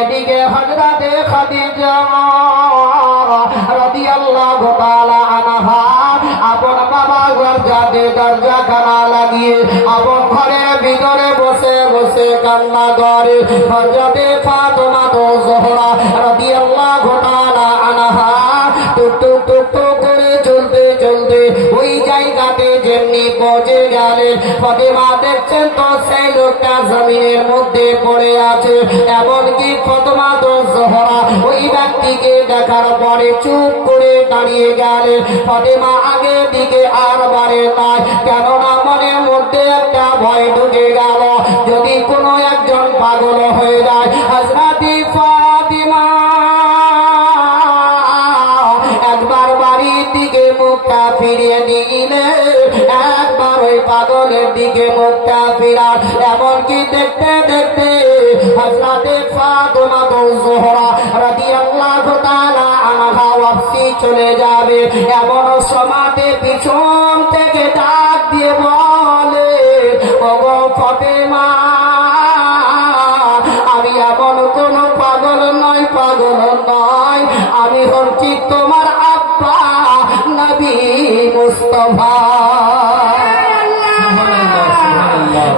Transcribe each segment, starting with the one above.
এদিকে হযরতে খাদিজা রাদিয়াল্লাহু তাআলা আনহা আপন বাবা দরজা খানা লাগিয়ে আপন ঘরের ভিতরে বসে বসে কান্না করে। হযরতে ফাতেমা জোহরা রাদিয়াল্লাহু তাআলা আনহা টুক টুক টুক টুক করে চলতে চলতে ওই জায়গাতে যেমনি পৌঁছে গেলেন, ফাতেমা দেখছেন তো সেই লোকটা জমিনের মধ্যে পড়ে আছে। এমনকি ফাতেমা জোহরা ওই ব্যক্তিকে দেখার পরে চুপ করে দাঁড়িয়ে গেলেন। ফাতেমা আগের দিকে আর বাড়ে নাই, কেননা মনের মধ্যে একটা ভয় ঢুকে গেল, যদি কোনো একজন পাগল হয়ে যায়। হযরতে ফাতেমা একবার বাড়ির দিকে মুখটা ফিরিয়ে দিলে একবার ওই পাগলের দিকে মুখটা ফিরান। এমনকি দেখতে দেখতে হযরতে ফাতেমা জোহরা রাদিয়াল্লাহু তাআলা আনহা ওয়াফি চলে যাবে। এমন সমাতে পিছন থেকে ডাক দিয়ে বলে, ওগো ফাতেমা, আমি এমন কোন পাগল নয়, আমি হচ্ছি তোমার আব্বা নবী মুস্তাফা।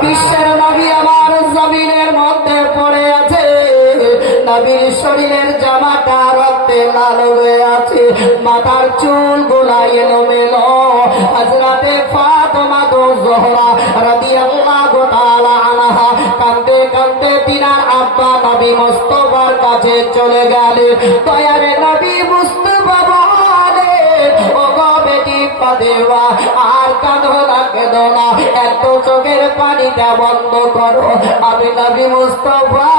বিশ্বের নবী আমার জমিনের মধ্যে পড়ে আছে, নবীর শরীরের জামাটা রক্তে লাল হয়ে আছে, মাথার চুল গুলা এলোমেলো। হযরতে ফাতেমা জোহরা রাদিয়াল্লাহু তাআলা আনহা কাঁদতে কাঁদতে তিনার আব্বা নবী মুস্তাফার কাছে চলে গেলেন। দয়ার নবী মুস্তাফা বলে, ওগো বেটি ফাতেমা, আর কাঁদো না, এত চোখের পানিটা বন্ধ করো। আমি নবী মুস্তাফা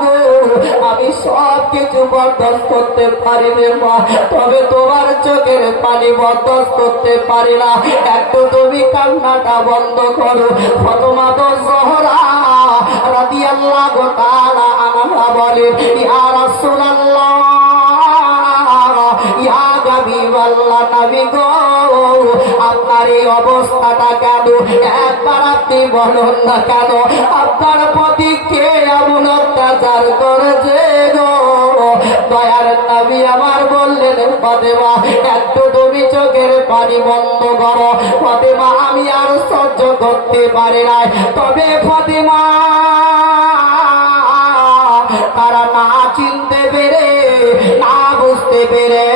গো, আমি সব কিছু বরদাস্ত করতে পারি রে মা, তবে তোমার চোখের পানি বরদাস্ত করতে পারি না, একটু তুমি কান্নাটা বন্ধ করো। ফাতেমা জোহরা রাদিয়াল্লাহু তাআলা আনহা বলেন, ইয়া রাসূলুল্লাহ, ইয়া হাবিবাল্লাহ, নবী গো, আপনার এই অবস্থাটা কেন? একবার আপনি বলুন না কেন, আপনার প্রতি কে এমন অত্যাচার করেছে গো? দয়ার নবী আমার বললেন, ফাতেমা, একটু তুমি চোখের পানি বন্ধ করো। ফাতেমা, আমি আর সহ্য করতে পারি না। তবে ফাতেমা, তারা না চিনতে পেরে, না বুঝতে পেরে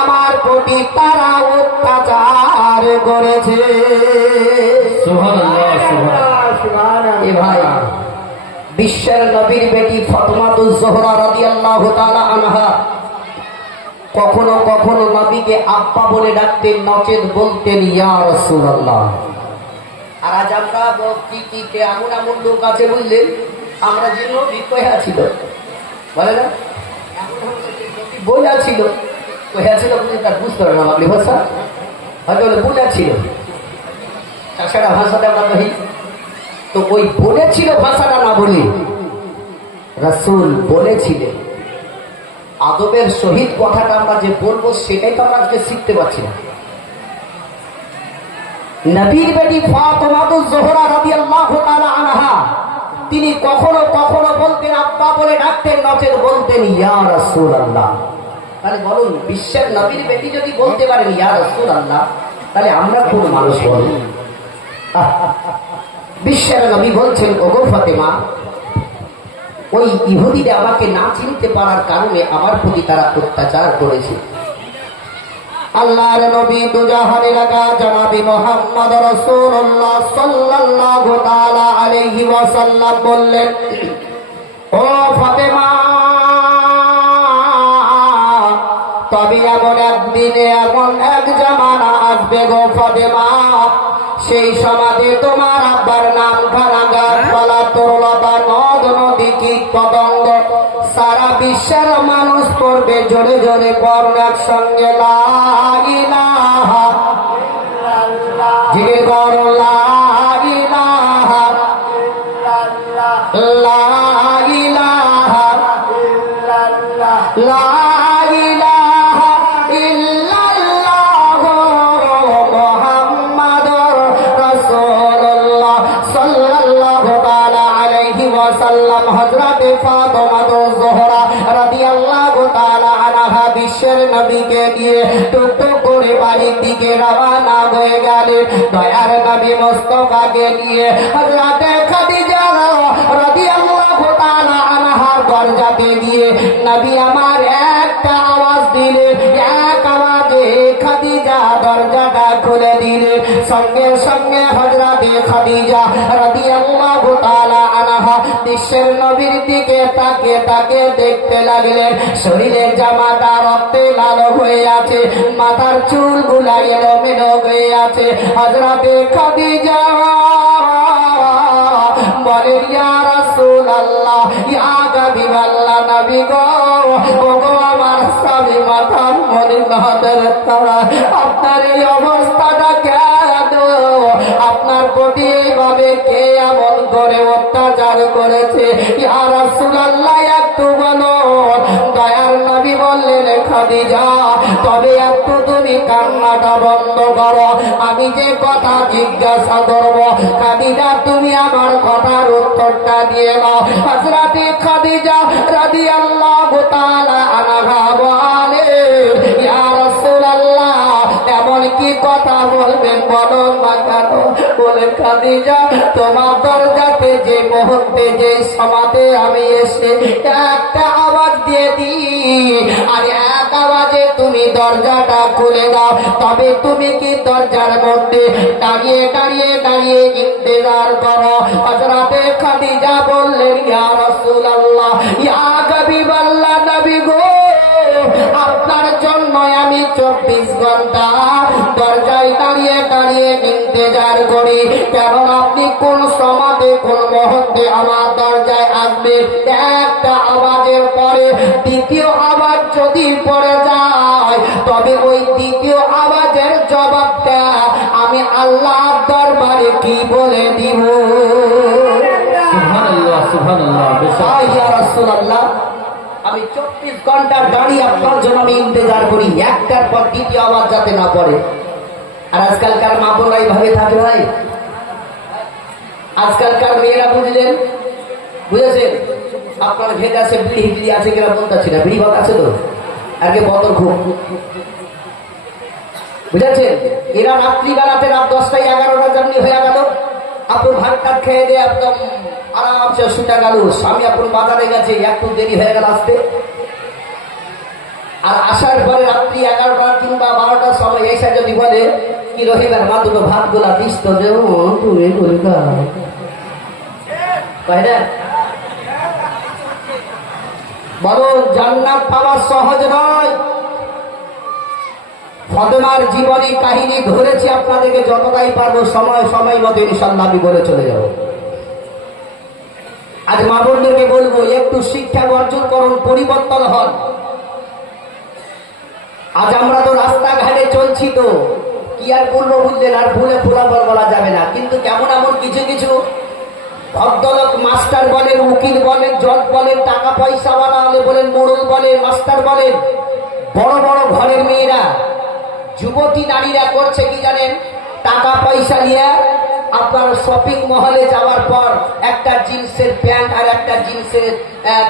আমার প্রতি তারা অত্যাচার করেছে। ভাই, বিশ্বের নবীর বেটি ফাতেমা জোহরা রাদিয়াল্লাহু তাআলা আনহা কখনো কখনো নবীকে আব্বা বলে ডাকতেন, নচেত বলতেন ইয়া রাসূলুল্লাহ। আর আজ আমরা কি এমন এমন লোক আছে বুঝলেন, আমরা যে নবী কয়া ছিল বলে না, বইয়া ছিল, কয়া ছিল তার বুঝতে পারে না বাংলা ভাষা, হয়তো বলে ছিল তাছাড়া ভাষাটা আমরা কহি। তো ওই বলেছিল ভাষাটা না বলে রাসূল বলেছিলেন। আদবের সহিত কথাটা আমরা যে বলবো সেটাই তো আমরা আজকে শিখতে পারছি না। নবীর বেটি ফাতেমা জোহরা রাদিয়াল্লাহু তাআলা আনহা তিনি কখনো কখনো বলতেন আব্বা বলে ডাকতেন, নচেত বলতেন ইয়া রাসূলুল্লাহ। তাহলে বলুন, বিশ্বের নবীর বেটি যদি বলতে পারেন ইয়া রাসূলুল্লাহ, তাহলে আমরা কোন মানুষ বলুন? বিশ্বের নবী বলছেন, ওগো ফাতেমা, ওই ইহুদিরা আমাকে না চিনতে পারার কারণে আমার প্রতি তারা অত্যাচার করেছে। আল্লাহর নবী দুজাহানের রাজা জনাবে মুহাম্মদ রাসূলুল্লাহ সাল্লাল্লাহু তাআলা আলাইহি ওয়াসাল্লাম বললেন, ও ফাতেমা, তবে এমন একদিনে এমন এক জামানা আসবে গো ফাতেমা, সেই সমাজে তোমার আব্বার নাম খানা গাছপালা তরলতা নদ নদী কীট পতঙ্গ সারা বিশ্বের মানুষ পড়বে জোরে জোরে পড়ুন একসঙ্গে লা ইলাহা ইল্লাল্লাহ, জিকির করো লা ইলাহা ইল্লাল্লাহ, লা ইলাহা ইল্লাল্লাহ, লা ইলাহা ইল্লাল্লাহ মুহাম্মাদুর রাসূলুল্লাহ সাল্লাল্লাহু তাআলা আলাইহি ওয়াসাল্লাম। হযরতে নবীকে নিয়ে টুকটুক করে বাড়ির দিকে রওনা হয়ে গেলেন। দয়ার নবী মুস্তাফাকে নিয়ে হযরতে খাদিজা রাদিয়াল্লাহু তাআলা আনহার দরজাতে গিয়ে নবী আমার একটা আওয়াজ দিলেন, এক আওয়াজে খাদিজা দরজাটা খুলে দিলেন। সঙ্গে সঙ্গে হযরতে খাদিজা রাদিয়াল্লাহু তাআলা আনহা বিশ্বের নবীর দিকে তাকে তাকে দেখতে লাগলেন। শরীরের জামাটা রক্তে লাল হয়ে আছে, মাথার চুলগুলা এলোমেলো হয়ে আছে। হযরতে খাদিজা বলেন, ইয়া রাসূলুল্লাহ, ইয়া হাবিবাল্লাহ, নবী গো, ওগো আমার স্বামী, মাথার মনে মাথার তারা, আপনার এই অবস্থাটা কেন? আপনার প্রতি এইভাবে কে এমন করে অত্যাচার করেছে? ইয়া রাসূলুল্লাহ, একটু বলো। দয়ার নবী বললেন, খাদিজা, তবে একটু তুমি কান্নাটা বন্ধ করো, আমি যে কথা জিজ্ঞাসা করব, খাদিজা তুমি আমার কথার উত্তরটা দিয়ে দাও। হযরতে খাদিজা রাদিয়াল্লাহু তাআলা আনহা বলেন, ইয়া রাসূলুল্লাহ, এমন কি কথা বলবেন, বলুন না কেন? বলে, খাদিজা, তোমার দরজাতে যে মুহূর্তে যে সমাতে আমি এসে একটা আওয়াজ দিয়ে দিই আর এক আওয়াজে তুমি দরজাটা খুলে দাও, তবে তুমি কি দরজার মধ্যে দাঁড়িয়ে দাঁড়িয়ে দাঁড়িয়ে ইন্তজার করো? হযরতে খাদিজা বললেন, ইয়া রাসূলুল্লাহ, ইয়া হাবিবাল্লাহ, নবী গো, আপনার জন্য আমি 24 ঘন্টা দরজায় দাঁড়িয়ে দাঁড়িয়ে ইন্তজার করি, কারণ আপনি কোন সমাজে কোন মুহূর্তে আমার দরজায় আসবে। একটা আওয়াজের পরে দ্বিতীয় আওয়াজ যদি পড়ে যায়, তবে ওই দ্বিতীয় আওয়াজের জবাবটা আমি আল্লাহর দরবারে কি বলে দিব? সুবহানাল্লাহ, সুবহানাল্লাহ। ইয়া রাসূলুল্লাহ, আমি 24 ঘন্টা দাঁড়িয়ে আপনার জন্য আমি ইন্তজার করি, একটার পর দ্বিতীয় আওয়াজ যাতে না পড়ে। আর আজকালকার মা বোনরা এইভাবে থাকে ভাই, আজকালকার মেয়েরা বুঝলেন, বুঝেছেন? আপনার ভেদ আছে, বিড়ি হিজড়ি আছে কিনা বলতেছি না, বিড়ি ভাত আছে তো, আগে বদল খুব, বুঝেছেন? এরা রাত্রি বেলাতে রাত 10টায় 11টা জার্নি হয়ে গেল, আপনার ভাতটা খেয়ে দিয়ে একদম আরামসে শুটা গেল, স্বামী আপনার বাজারে গেছে, একটু দেরি হয়ে গেল আসতে, আর আসার পরে রাত্রি 11টা কিংবা 12টার সময় এসে যদি বলে, কি রহিবার মা, দুটো ভাত গোলা দিস তো, তুমি কলকা কয় না? বলুন, জান্নাত পাওয়া সহজ নয়। ফাতেমার জীবনী কাহিনী ধরেছি আপনাদেরকে, যতটাই পারবো সময় সময় মতো ইনশাআল্লাহ আমি বলে চলে যাব। আজ মা বোনদেরকে বলবো, একটু শিক্ষা অর্জন করুন, পরিবর্তন হন। আজ আমরা তো রাস্তাঘাটে চলছি, তো কি আর বলবো বুঝলেন, আর ভুলে ফোলাফল বলা যাবে না, কিন্তু কেমন এমন কিছু কিছু ভদ্রলোক, মাস্টার বলেন, উকিল বলেন, জজ বলেন, টাকা পয়সাওয়ালা হলে বলেন, মোড়ল বলেন, মাস্টার বলেন, বড় বড় ঘরের মেয়েরা, যুবতী নারীরা করছে কি জানেন? টাকা পয়সা নিয়ে আপনার শপিং মহলে যাওয়ার পর একটা জিন্সের প্যান্ট আর একটা জিন্সের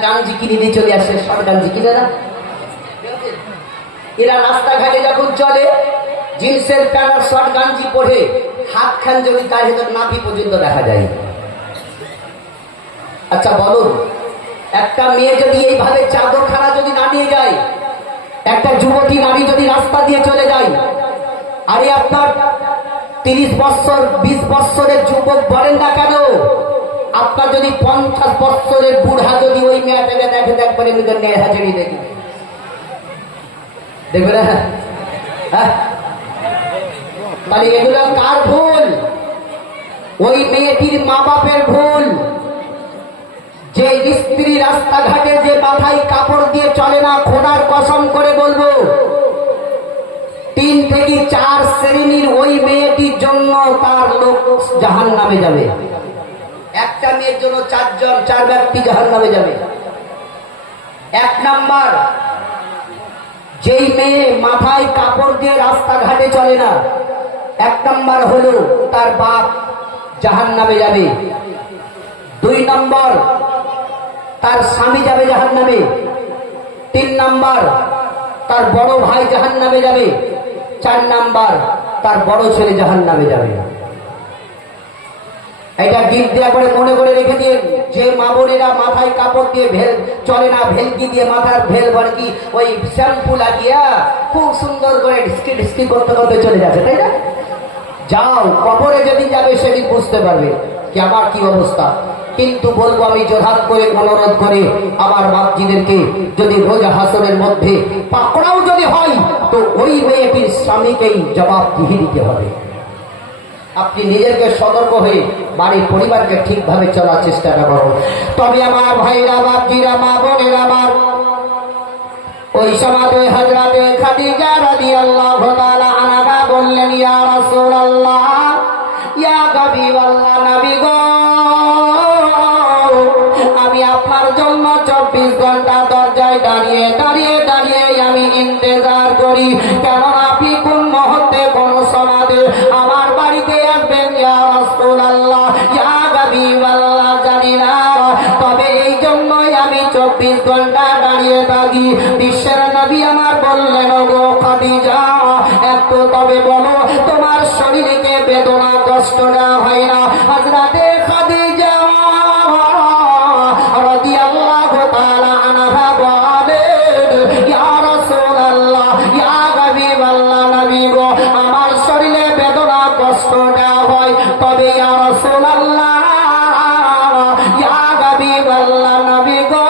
গাঞ্জি কিনে নিয়ে চলে আসে, শর্ট গাঞ্জি কিনে না? এরা রাস্তাঘাটে যখন চলে, জিন্সের প্যান্ট আর শর্ট গাঞ্জি পরে হাত খান যদি তার ভেতর নাভি পর্যন্ত দেখা যায়। আচ্ছা বলুন, একটা মেয়ে যদি এইভাবে চাদরখানা যদি না নিয়ে যায়, একটা যুবতী নারী যদি রাস্তা দিয়ে চলে যায়, আরে আপনার 30 বছর 20 বছরের যুবক বলেন না কেন, আপনার যদি 50 বছরের বুড়া যদি ওই মেয়েটাকে দেখে, দেখবেন এমনি নেয় হাজারি দেখি, দেখবে না? হ্যাঁ, তাহলে এগুলো কার ভুল? ওই মেয়েটির মা বাপের ভুল। যে স্ত্রী রাস্তাঘাটে যে মাথায় কাপড় দিয়ে চলে না, খোদার কসম করে বলবো, 3 থেকে 4 শ্রেণীর ওই মেয়েটির জন্য তার লোক জাহান্নামে যাবে। একটা মেয়ের জন্য 4 ব্যক্তি জাহান্নামে যাবে। 1 নাম্বার, যেই মেয়ে মাথায় কাপড় দিয়ে রাস্তাঘাটে চলে না, 1 নাম্বার হলো তার বাপ জাহান্নামে যাবে। 2 নাম্বার, তার স্বামী যাবে জাহান্নামে। 3 নাম্বার, তার বড় ভাই জাহান্নামে যাবে, 4 নাম্বার তার বড় ছেলে জাহান্নামে যাবে। এটা গিফট দেওয়া করে মনে করে রেখে দিন। যে মা বোনেরা মাথায় কাপড় দিয়ে ভেল চলে না, ভেলকি দিয়ে মাথার ভেল কি ওই শ্যাম্পু লাগিয়া খুব সুন্দর করে ঢিসকি ঢিসকি করতে করতে চলে যাচ্ছে, তাই না? যাও, কবরে যেদিন যাবে সেদিন বুঝতে পারবে কি আমার কি অবস্থা। কিন্তু বলবো আমি জোরহাত করে অনুরোধ করে আমার বাপজিদেরকে, যদি রোজ হাসরের মধ্যে পাকড়াও যদি হয় তো ওই মেয়েটির স্বামীকেই জবাবদিহি দিতে হবে। আপনি নিজেকে সতর্ক হয়ে বাড়ির পরিবারকে ঠিকভাবে চলার চেষ্টাটা করুন। তবে আমার ভাইরা, বাপজিরা, মা বোনেরা আমার, ওই সময় হযরতে খাদিজা রাদিয়াল্লাহু তাআলা আনহা বললেন, ইয়া রাসূলুল্লাহ, ইয়া হাবিবাল্লাহ, নবী গো, আমি আপনার জন্য 24 ঘন্টা দরজায় দাঁড়িয়ে দাঁড়িয়ে দাঁড়িয়ে আমি ইন্তজার করি, কেন আপনি কোন মুহূর্তে কোন সমাদে আমার বাড়িতে আসবেন ইয়া রাসূলুল্লাহ, ইয়া হাবিবাল্লাহ, জানি না, তবে এই জন্যই আমি 24 ঘন্টা দাঁড়িয়ে থাকি। বিশ্বের নবী আমার বললেন, গো খাদিজা, একটু তবে বলো তোমার শরীরে বেদনা কষ্ট না হয় না? হযরতে খাদিজা রাদিয়াল্লাহু তাআলা আনহা বলেন, ইয়া রাসূলুল্লাহ, ইয়া হাবিবাল্লাহ, নবী গো, আমার শরীরে বেদনা কষ্ট না হয়, তবে ইয়া রাসূলুল্লাহ, ইয়া হাবিবাল্লাহ, নবী গো,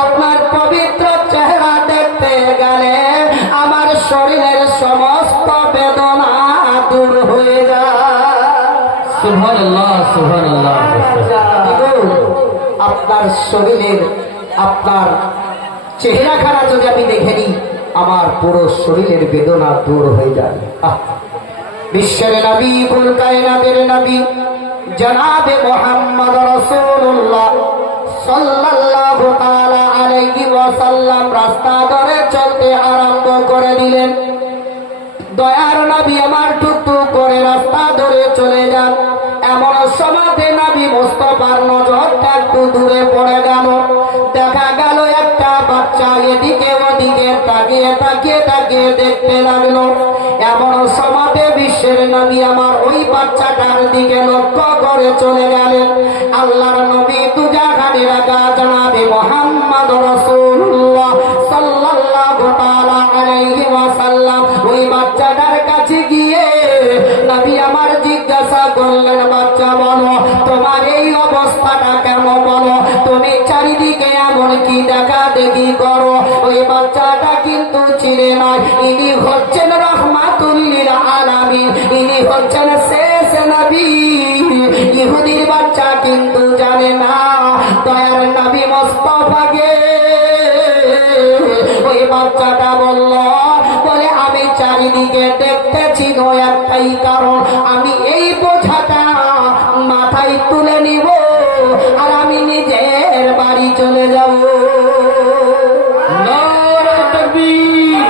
আপনার পবিত্র চেহারা দেখতে গেলে আমার শরীরের সমস্ত বেদনা দূর হয়ে যায়। সুবহানাল্লাহ, সুবহানাল্লাহ। আপনার শরীরের, আপনার চেহারাখানা যদি আমি দেখে নিই, আমার পুরো শরীরের বেদনা দূর হয়ে যায়। বিশ্বের নবী, কুল কায়নাতের নবী জনাবে মুহাম্মদ রাসূলুল্লাহ সাল্লাল্লাহু তাআলা আলাইহি ওয়াসাল্লাম রাস্তা ধরে চলতে আরম্ভ করে দিলেন। দয়ার নবী আমার টুকটুক করে রাস্তা ধরে চলে যান। এমন সমাজে নবী মুস্তাফার নজরটা একটু দূরে পড়ে গেল। দেখা গেল একটা বাচ্চা এদিকে ওদিকে তাকিয়ে তাকিয়ে তাকিয়ে দেখতে লাগলো। এমন সমাজে বিশ্বের নবী আমার ওই বাচ্চাটার দিকে লক্ষ্য করে চলে গেলেন। আল্লাহর নবী দুজাহানের রাজা জনাবে মুহাম্মদ রাসূলুল্লাহ সাল্লাল্লাহু তাআলা আলাইহি ওয়াসাল্লাম ওই বাচ্চাটার কাছে গিয়ে নবী আমার জিজ্ঞাসা করলেন, বাচ্চা বলো তোমার এই অবস্থাটা কেমন, বলো তুমি চারিদিকে এমন কি দেখা দেখি করো? ওই বাচ্চাটা কিন্তু চিনে নয়, ইনি হচ্ছেন রাহমাতুল লিল আলামিন, ইনি হচ্ছেন শেষ নবী। ইহুদির বাচ্চা কিন্তু জানে না দয়ার নবী মুস্তাফাকে। ওই বাচ্চাটা বলে আমি চারিদিকে দেখতেছি না, একটাই কারণ, আমি এই বোঝাটা মাথায় তুলে নিব আর আমি নিজের বাড়ি চলে যাব। নারে তাকবীর,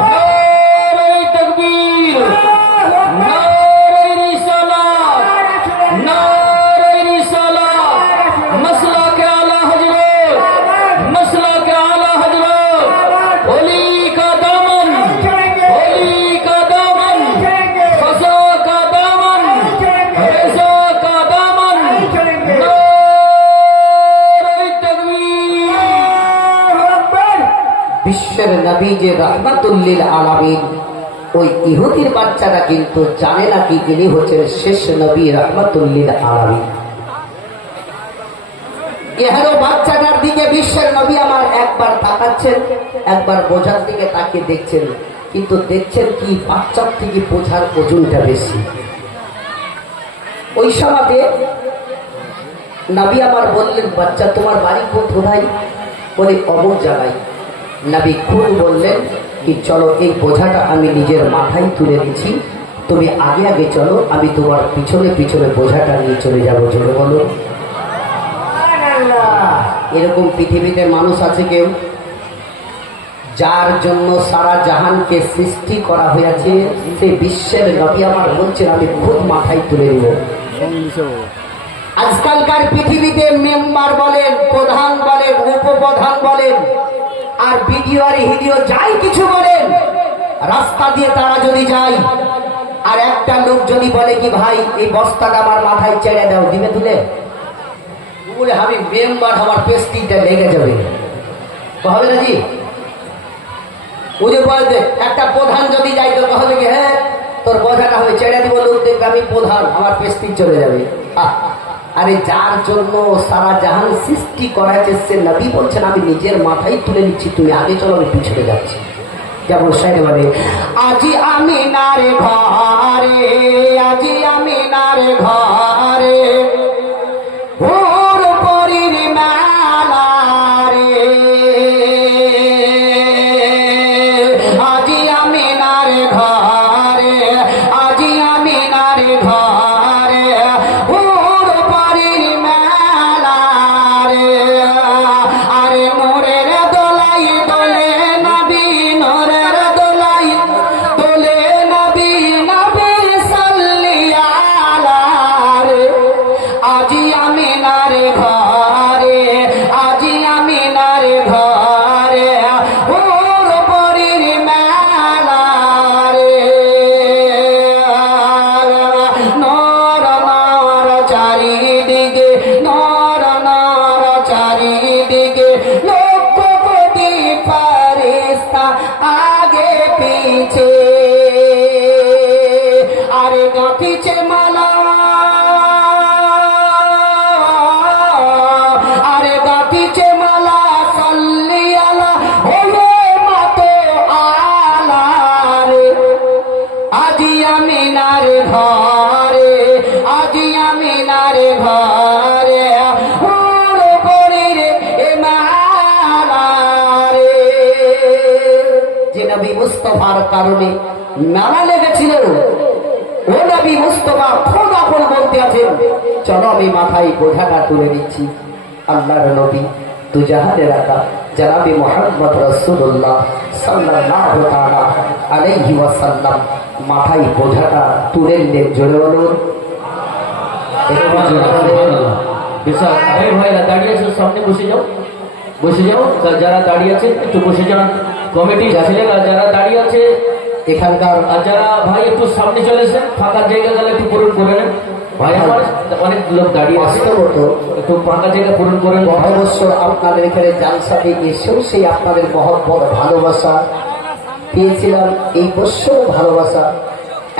নারে তাকবীর, নারে রিসালাত, নারে রিসালাত, মাসলাকে আলা হযরত, মাসলাকে আলা হযরত, ওলি কা দামন, ওলি কা দামন, ফসা কা দামন, রেজা কা দামন, নারে তাকবীর। বিশ্বের নবী যে রাহমাতুল লিল আলামিন, ওই ইহুদির বাচ্চারা কিন্তু জানে না কি ইনি হচ্ছেন শেষ নবী রাহমাতুল লিল আলামিন। এহারো বাচ্চাটার দিকে বিশ্বের নবী আমার একবার তাকাচ্ছেন, একবার বোঝার দিকে তাকিয়ে দেখছেন, কিন্তু দেখছেন কি বাচ্চার থেকে বোঝার ওজনটা বেশি। ওই সময় নবী আমার বললেন, বাচ্চা তোমার বাড়ি কোথায়? বলে অমর জায়গায়। নবী খুন বললেন কি চলো এই বোঝাটা আমি নিজের মাথায় তুলে দিচ্ছি, তুমি আগে আগে চলো, আমি তোমার পিছনে পিছনে বোঝাটা নিয়ে চলে যাবো। চলে বলো এরকম পৃথিবীতে মানুষ আছে কেউ যার জন্য সারা জাহানকে সৃষ্টি করা হয়েছে? সে বিশ্বের নবী আমার বলছেন আমি খুব মাথায় তুলে নিব। আজকালকার পৃথিবীতে মেম্বার বলেন, প্রধান বলেন, উপপ্রধান বলেন, আর ভিডিও আর ভিডিও যাই কিছু বলেন, রাস্তা দিয়ে তারা যদি যায় আর একটা লোক যদি বলে কি ভাই এই বস্তাটা আমার মাথায় ছেড়ে দাও, দিবে তুলে? বলে আমি মেম্বার, আমার পেস্টিটা লেগে যাবে, হবে না জি? ও যে বলতে একটা প্রধান যদি যাই তো হবে কি হ্যাঁ তোর বোঝাটা হবে ছেড়ে দিব, লোক দেখবে আমি প্রধান, আমার পেস্টিজ চলে যাবে। আরে যার জন্য সারা জাহান সৃষ্টি করা হয়েছে নবী বলছেন আমি নিজের মাথায় তুলে নিচ্ছি, তুমি আগে চলো আমি পিছনে যাচ্ছি। যেমন সাইড বলে আজি আমি নারে ঘরে, আজি আমি নারে ঘরে ভোর পরির মেলা রে, আজি আমি নারে ঘরে, আজি আমি নারে ঘরে ভোর পরির মেলা রে, আরে মোরের দোলাই দোলে নবী, নোরের দোলাই দোলে নবী, নবী সাল্লিয়া আলা রে, আজি আমি নারে ঘরে, আজি আমি নারে ঘরে ভোর পরির মেলা রে, নর নর চারিদিকে, নর নর চারিদিকে লক্ষ কোটি ফারিস্তা আগে পিছে, আরে গাঁথিছে মালা, আরে গাঁথিছে মালা সাল্লি আলা হলে মাতো আলা রে, আজি আমি নারে ঘরে, আজি আমি নারে ঘরে ভোর পরির মেলা রে। যে নবী মুস্তফার কারণে মেলা লেগেছিল, ও নবী মুস্তফা খোদ আপন বলতে আছেন চলো আমি মাথায় বোঝাটা তুলে দিচ্ছি। আল্লাহর নবী দুজাহানের আকা জনাবে মুহাম্মদ রাসূলুল্লাহ সাল্লাল্লাহু তাআলা আলাইহি ওয়াসাল্লাম মাথায় বোঝাটা তুলে নিলেন। জোরে বলুন ভাইরা দাঁড়িয়ে আছে সামনে বসে যাও, বসে যাও, যারা দাঁড়িয়ে আছে একটু বসে যান, কমিটি ছেলেরা যারা দাঁড়িয়ে আছে এখানকার, আর যারা ভাই একটু সামনে চলেছেন, ফাঁকা জায়গা তাহলে একটু পূরণ করে নেন। ভাই আমার অনেক লোক দাঁড়িয়ে আছে, একটু ফাঁকা জায়গা পূরণ করে নেন। বছর আপনাদের এখানে জালসাতে এসেও সেই আপনাদের মহব্বত ভালোবাসা পেয়েছিলাম, এই বছর ভালোবাসা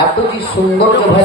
এত কি সুন্দর ভাবে